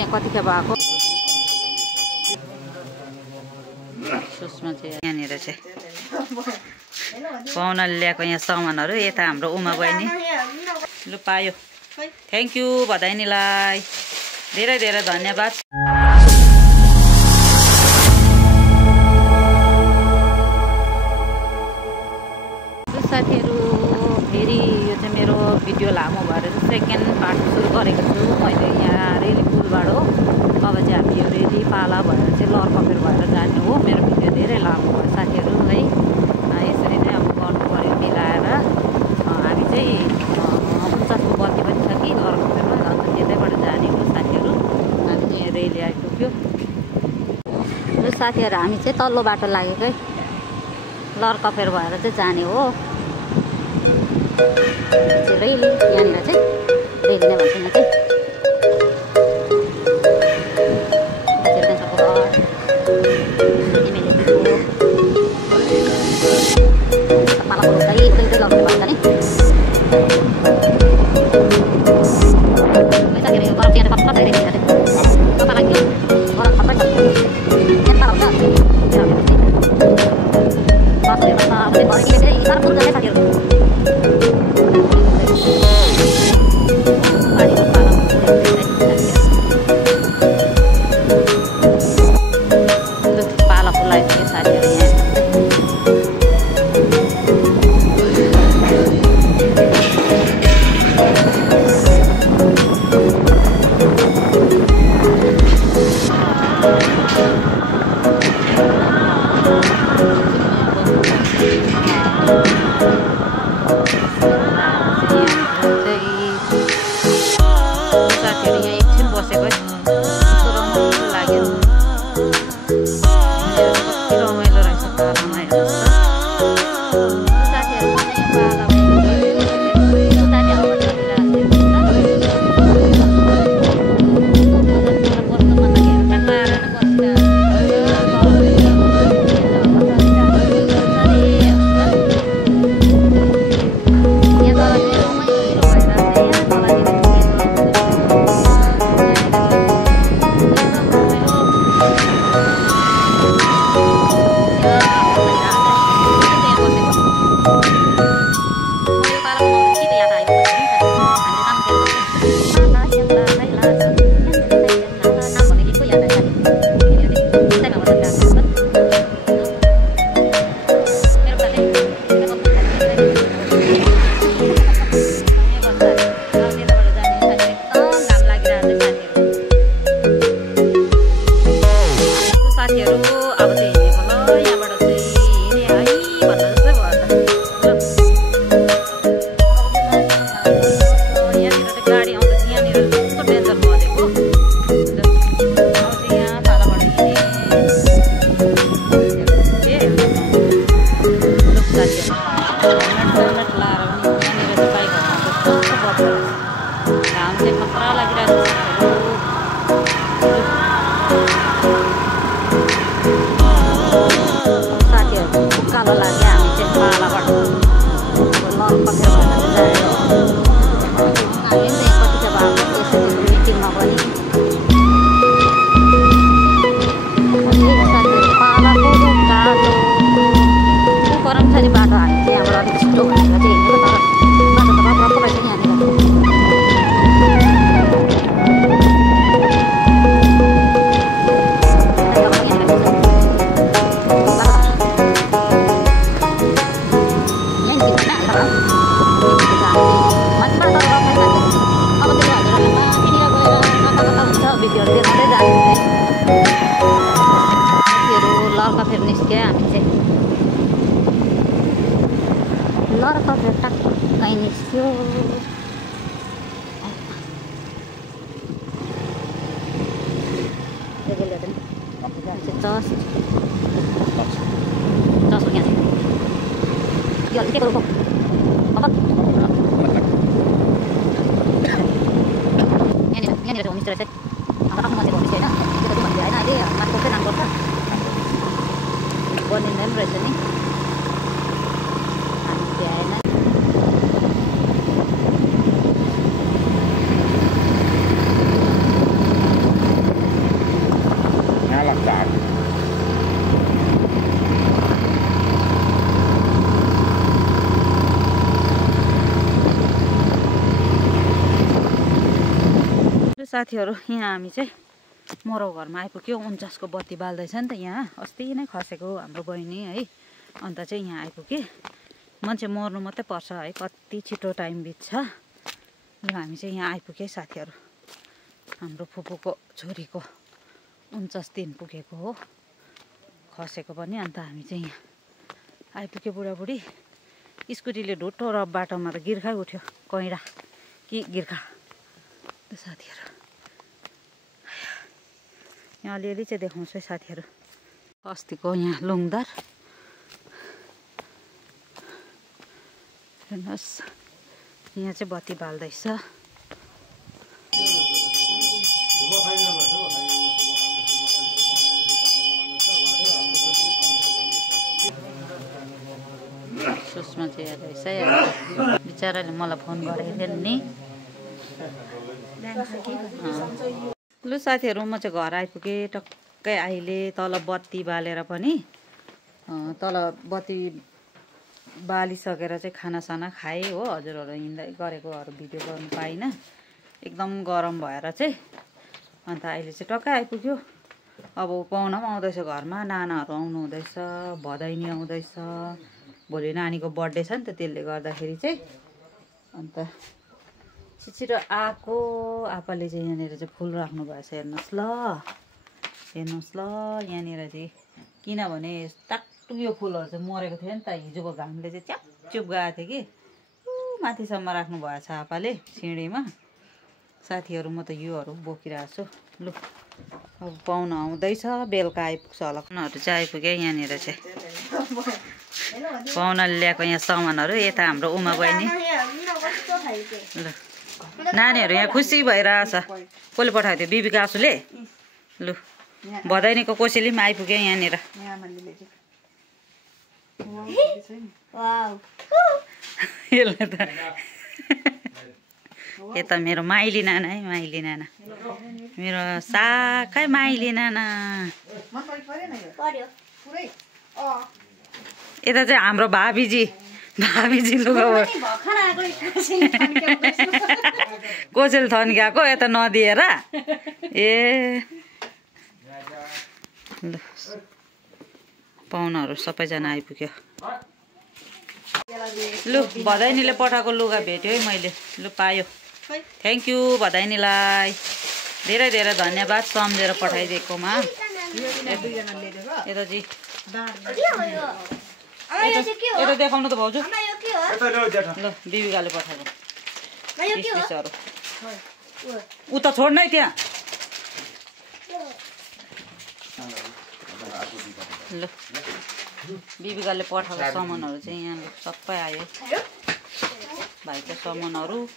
चाहिँ कतिखेप आएको सुषमा चाहिँ यहाँनिर चाहिँ पाहुनाले ल्याएको यहाँ सामानहरू यता हाम्रो उमा बहिनी लु पायो थ्याङ्क यू भदाइनीलाई धेरै धेरै धन्यवाद साथीहरू फेरि यो चाहिँ मेरो भिडियो लामो भएर चाहिँ सेकेन्ड पार्ट सुरु गरेको छु मैले यहाँ रेली पुलबाट हो अब चाहिँ हामी यो रेली पाला भएर चाहिँ लरकफेर भएर जाने हो मेरो भिडियो धेरै लामो भयो साथीहरू है यसरी नै अब गर्नु पऱ्यो मिलाएर हामी चाहिँ 50को बत्ती पनि छ कि लरकफेरमा अन्त त्यतैबाट जाने हो साथीहरू हामी चाहिँ यहाँ रेली आइपुग्यो र साथीहरू हामी चाहिँ तल्लो बाटो लागेकै लरकफेर भएर चाहिँ जाने हो रेली यहाँनिर चाहिँ रेली नै भन्छ यहाँ चाहिँ लरकफेर निस्क्यो हामी चाहिँ लरकफेर टक्कै निस्क्यो यहाँनिर होमस्टे रहेछ आफ्नो मान्छेको होमस्टे होइन त्यो त भन्दै होइन अहिले मान्छेको चाहिँ नाम गर्छ बनिँदैन रहेछ नि हामी भ्याएन साथीहरू यहाँ हामी चाहिँ मरौ घरमा आइपुग्यो 49 को बत्ती बाल्दैछ नि त यहाँ अस्ति नै खसेको हाम्रो बहिनी है अन्त चाहिँ यहाँ आइपुग्यो मान्छे मर्नु मात्रै पर्छ है कति छिटो टाइम बित्छ ल हामी चाहिँ यहाँ आइपुग्यो साथीहरू हाम्रो फुपूको छोरीको 49 दिन पुगेको हो खसेको पनि अन्त हामी चाहिँ यहाँ आइपुग्यो बुढाबुढी स्कुटीले ढुट्टो र बाटोमा त गिर्खा उठ्यो कैँडा कि गिर्खा त साथीहरू यहाँ अलिअलि चाहिँ देखाउँछु है साथीहरू अस्तिको यहाँ लुङदार हेर्नुहोस् यहाँ चाहिँ बत्ती बाल्दैछ सुषमा चाहिँ हेर्दैछ बिचराले मलाई फोन गरेको थियो नि लु साथीहरू म चाहिँ घर आइपुगेँ टक्कै अहिले तल बत्ती बालेर पनि तल बत्ती बालिसकेर चाहिँ खानासाना खाएँ हो हजुरहरू हिँड्दै गरेकोहरू भिडियो गर्नु पाइनँ एकदम गरम भएर चाहिँ अन्त अहिले चाहिँ टक्कै आइपुग्यो अब पाहुना पनि आउँदैछ घरमा नानाहरू आउनु हुँदैछ भदैनी आउँदैछ भोलि नानीको बर्थडे छ नि त त्यसले गर्दाखेरि चाहिँ अन्त छिटो आएको आपाले चाहिँ यहाँनिर चाहिँ फुल राख्नु भएछ हेर्नुहोस् ल यहाँनिर चाहिँ किनभने टाक्टुक यो फुलहरू चाहिँ मरेको थियो नि त हिजोको घामले चाहिँ च्यापचुप गएको थियो कि माथिसम्म राख्नु भएछ आपाले सिँढीमा साथीहरू म त योहरू बोकिरहेको छु लु अब पाहुना आउँदैछ बेलुका आइपुग्छ होला पाहुनाहरू चाहिँ आइपुग्यो यहाँनिर चाहिँ पाहुनाले ल्याएको यहाँ सामानहरू यता हाम्रो उमा बहिनी ल नानीहरू यहाँ खुसी भइरहेछ कसले पठाएको थियो बिबी कासुले लु भदैनीको कोसेली पनि आइपुग्यो यहाँनिर यसले त यता मेरो माइली नाना है माइली नाना मेरो साकै माइली नाना यता चाहिँ हाम्रो भाबीजी लुगा कोसेल थन्काएको यता नदिएर ए ल पाहुनाहरू सबैजना आइपुग्यो लु भदैनीले पठाएको लुगा भेट्यो है मैले लु पायो थ्याङ्क यू भदैनीलाई धेरै धेरै धन्यवाद सम्झेर पठाइदिएकोमा यता चाहिँ यता देखाउनु त भाउजू ल बिबिकाले पठाएको पिसहरू उता छोड्नै त्यहाँ ल बिबिकाले पठाएको सामानहरू चाहिँ यहाँ सबै आयो भाइको सामानहरू